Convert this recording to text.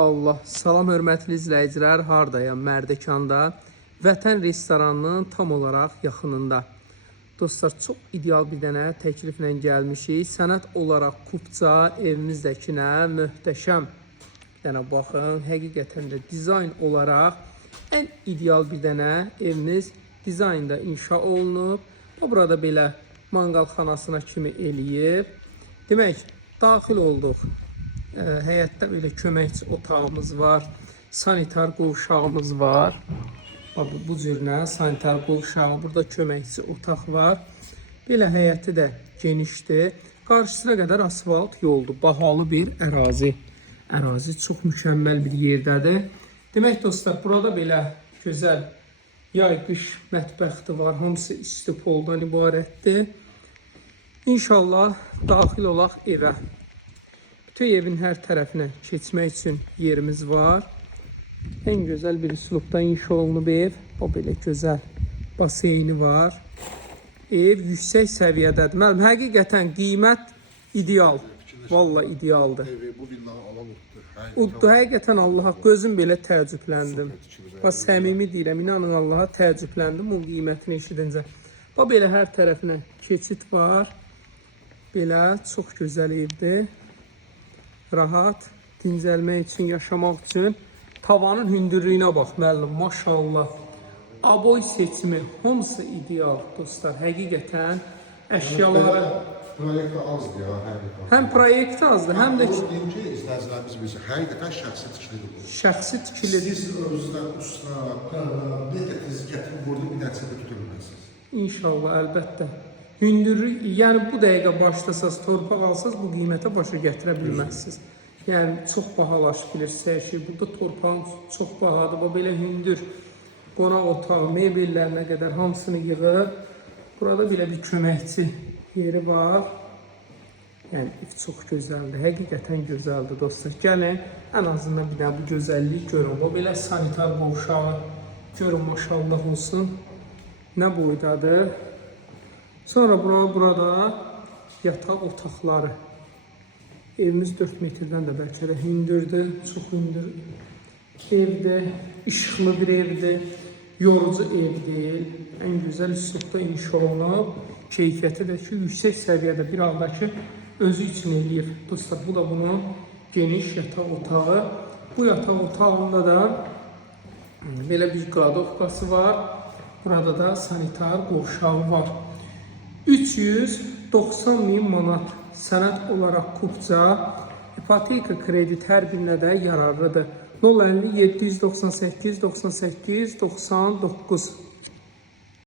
Allah, salam hörmətli izləyicilər, hardayam? Mərdəkanda, Vətən restoranının tam olaraq yaxınında. Dostlar, çox ideal bir dənə təkliflə gəlmişik. Sənət olaraq kupça, evimizdəkinə möhtəşəm. Bir dənə baxın, həqiqətən də dizayn olaraq ən ideal bir dənə evimiz dizaynda inşa olunub. Burada belə manqal xanasına kimi eləyib. Demək, daxil olduq. Həyətdə belə köməkçi otağımız var, sanitar qovşağımız var. Bu cürlə sanitar qovşağı, burada köməkçi otaq var. Belə həyəti də genişdir. Qarşısına qədər asfalt yoldur, bahalı bir ərazi. Ərazi çox mükəmməl bir yerdədir. Demək dostlar, burada belə gözəl yay-qış mətbəxti var, hamısı isti poldan ibarətdir. İnşallah daxil olaq evə. Bütün evin hər tərəfinə keçmək üçün yerimiz var. Ən gözəl bir üslubda inşa olunub ev. O belə gözəl baseyni var. Ev yüksək səviyyədədir. Mənim həqiqətən qiymət ideal. Valla idealdır. Bu villanı alan uddu. Uddu, həqiqətən Allaha gözüm belə təəccübləndim. Bax, səmimi deyirəm, inanın Allaha təəccübləndim o qiymətini eşidincə. Bax, belə hər tərəfinə keçid var. Belə çox gözəl evdir. Rahat, dincəlmək üçün, yaşamaq üçün. Tavanın hündürlüyünə bax, müəllim, maşallah. Aboy seçimi, hamısı ideal dostlar. Həqiqətən əşyaları... Proyektə azdır ya, həqiqətən. Həm proyektə azdır, həm də ki... Deyince izləyicilərimiz bilsin, həqiqətən şəxsi tikilidir bu. Şəxsi tikilidir. Siz özünüzdən usta, bir də tez gətirib burada bir nəticədə tutulmazsınız. İnşallah, əlbəttə. Hündürlük, yəni bu dəqiqə başlasaz, torpaq alsaz, bu qiymətə başa gətirə bilməzsiniz. Yəni, çox bahalaşıb bilirsiniz hər şey. Burada torpağın çox bahadır. Bu belə hündür qonaq otağı, mebellərinə qədər hamısını yığıb. Burada belə bir köməkçi yeri var. Yəni, ev çox gözəldir. Həqiqətən gözəldir dostlar. Gəlin, ən azından bir də bu gözəllik görün. O belə sanitar qovşağı görün, maşallah olsun. Nə boydadır? Sonra burada yataq otaqları. Evimiz 4 metrdən də bəlkə də hündürdür, çox hündür evdir, işıqlı bir evdir, yorucu ev deyil. Ən gözəl üslubda inşa olunub, keyfiyyəti də ki, yüksək səviyyədə bir halda ki, özü üçün eləyir. Dostlar, bu da bunun geniş yataq otağı. Bu yataq otağında da belə bir qadovkası var. Burada da sanitar qovşağı var. 390.000 manat sənət olaraq kupça, ipoteka kredit hər birinə də yararlıdır. 050 798 98 99